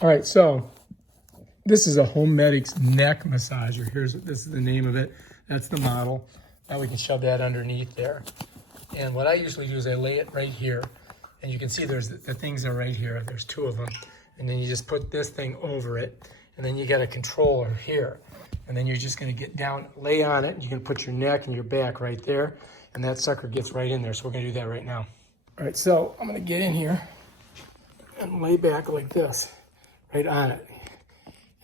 All right, so this is a Homedic's neck massager. This is the name of it. That's the model. Now we can shove that underneath there. And what I usually do is I lay it right here. And you can see the things are right here. There's two of them. And then you just put this thing over it. And then you got a controller here. And then you're just gonna get down, lay on it. And you can put your neck and your back right there. And that sucker gets right in there. So we're gonna do that right now. All right, so I'm gonna get in here and lay back like this, right on it.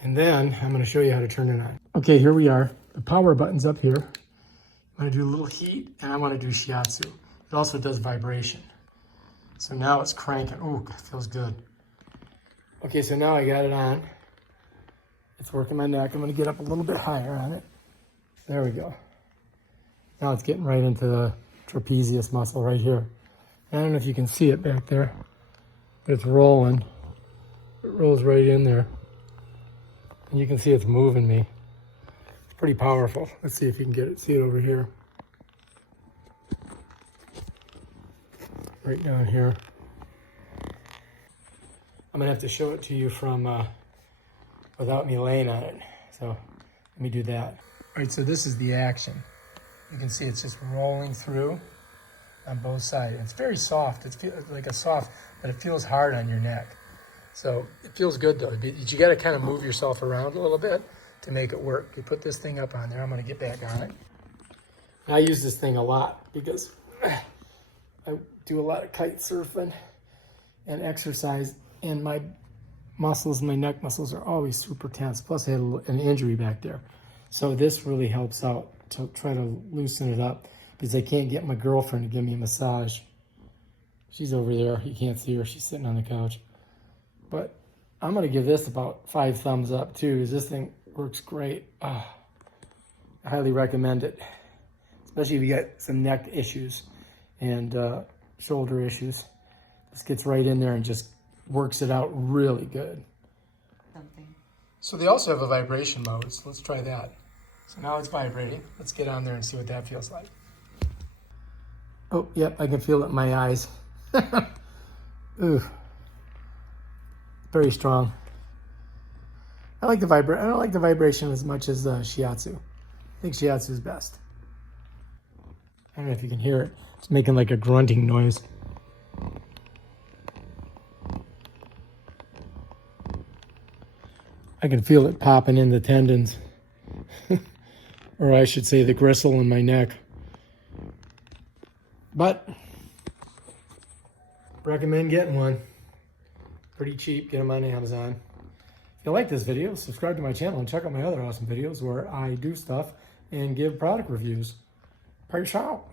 And then I'm gonna show you how to turn it on. Okay, here we are. The power button's up here. I'm gonna do a little heat and I wanna do shiatsu. It also does vibration. So now it's cranking. Ooh, it feels good. Okay, so now I got it on. It's working my neck. I'm gonna get up a little bit higher on it. There we go. Now it's getting right into the trapezius muscle right here. I don't know if you can see it back there, but it's rolling. It rolls right in there. And you can see it's moving me. It's pretty powerful. Let's see if you can see it over here. Right down here. I'm gonna have to show it to you from without me laying on it. So let me do that. All right, so this is the action. You can see it's just rolling through on both sides. It's very soft. It's like a soft, but it feels hard on your neck. So it feels good though. You got to kind of move yourself around a little bit to make it work. You put this thing up on there. I'm going to get back on it. I use this thing a lot because I do a lot of kite surfing and exercise, and my muscles, my neck muscles are always super tense. Plus I had an injury back there. So this really helps out to try to loosen it up because I can't get my girlfriend to give me a massage. She's over there. You can't see her. She's sitting on the couch. But I'm going to give this about 5 thumbs up too, because this thing works great. I highly recommend it, especially if you got some neck issues and shoulder issues. This gets right in there and just works it out really good. So they also have a vibration mode, so let's try that. So now it's vibrating. Let's get on there and see what that feels like. Oh, yep, I can feel it in my eyes. Ooh. Very strong. I like the I don't like the vibration as much as shiatsu. I think shiatsu is best. I don't know if you can hear it. It's making like a grunting noise. I can feel it popping in the tendons. Or I should say the gristle in my neck. But recommend getting one. Pretty cheap. Get them on Amazon. If you like this video, subscribe to my channel and check out my other awesome videos where I do stuff and give product reviews. Peace out.